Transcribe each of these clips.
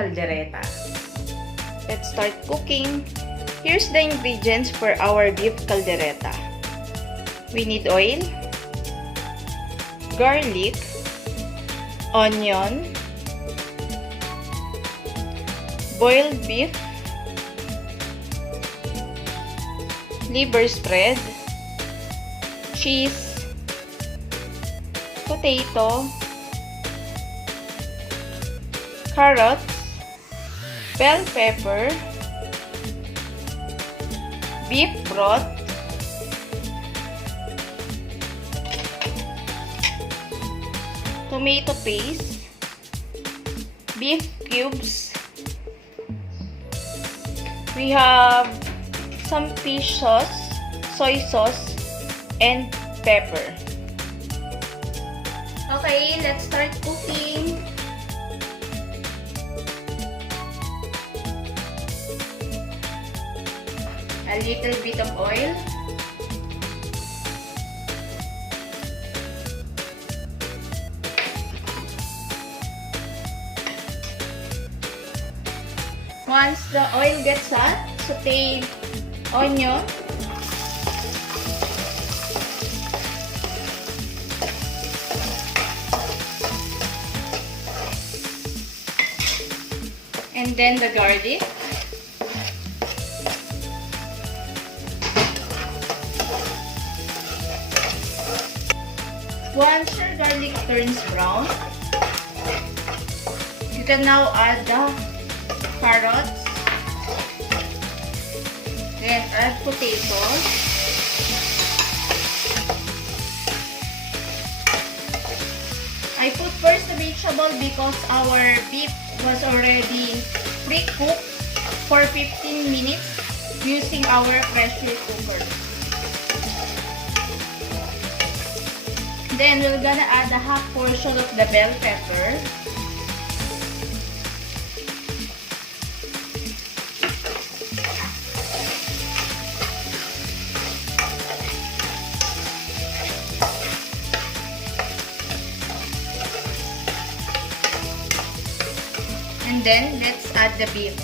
caldereta. Let's start cooking. Here's the ingredients for our beef caldereta. We need oil, garlic, onion, boiled beef, liver spread, cheese, potato, carrots, bell pepper, beef broth, tomato paste, beef cubes. We have some fish sauce, soy sauce, and pepper. Okay, let's start cooking. A little bit of oil. Once the oil gets hot, saute onion, and then the garlic. Once your garlic turns brown, you can now add the carrots, then add potatoes, I put first the vegetable because our beef was already pre-cooked for 15 minutes using our pressure cooker. Then we're gonna add a half portion of the bell pepper. And then let's add the beef.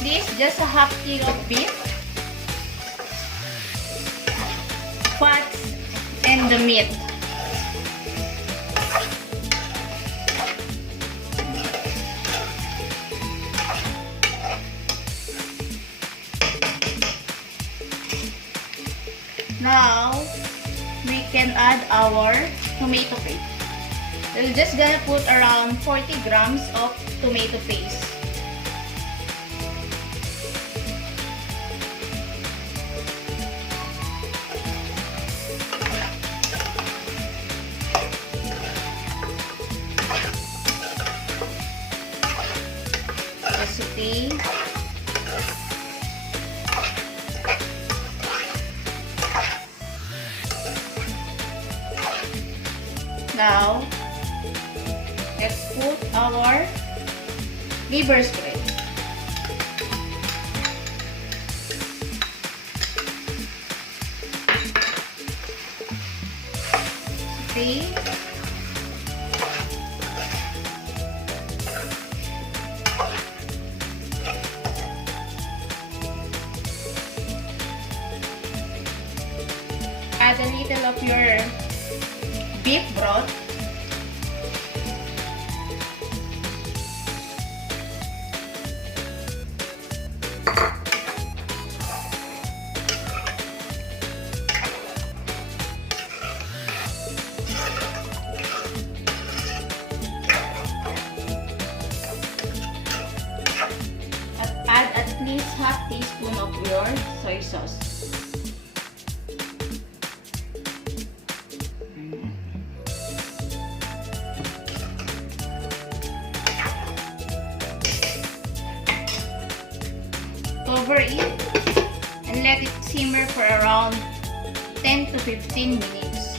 This is just a half kilo of beef, fats, and the meat. Now, we can add our tomato paste. We're just gonna put around 40 grams of tomato paste. Saute. Now, let's put our liver spread. Okay. Add a little of your beef broth. Add at least half teaspoon of your soy sauce. Cover it and let it simmer for around 10 to 15 minutes.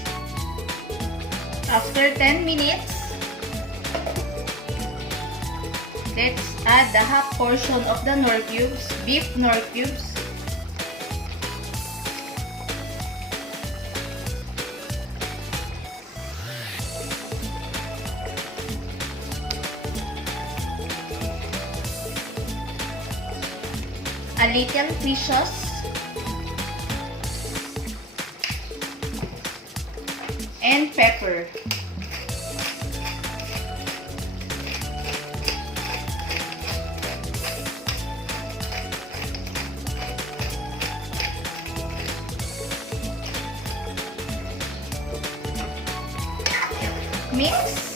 After 10 minutes, Let's add the half portion of the nor cubes, beef nor cubes. A little fish sauce. And pepper. Mix.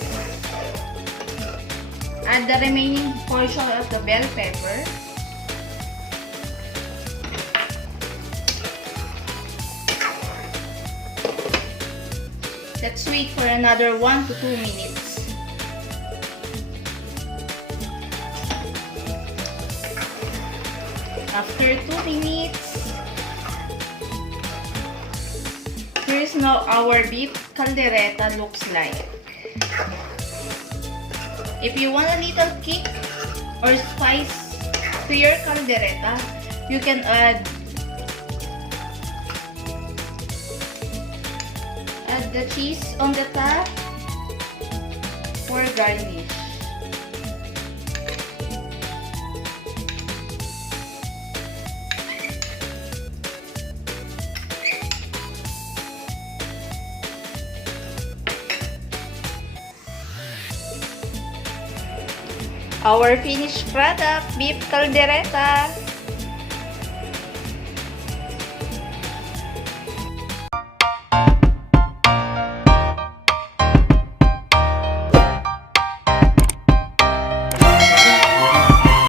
Add the remaining portion of the bell pepper. Let's wait for another 1 to 2 minutes. After 2 minutes, here's now our beef caldereta looks like. If you want a little kick or spice to your caldereta, you can add the cheese on the top for garnish. Our finished product, beef caldereta.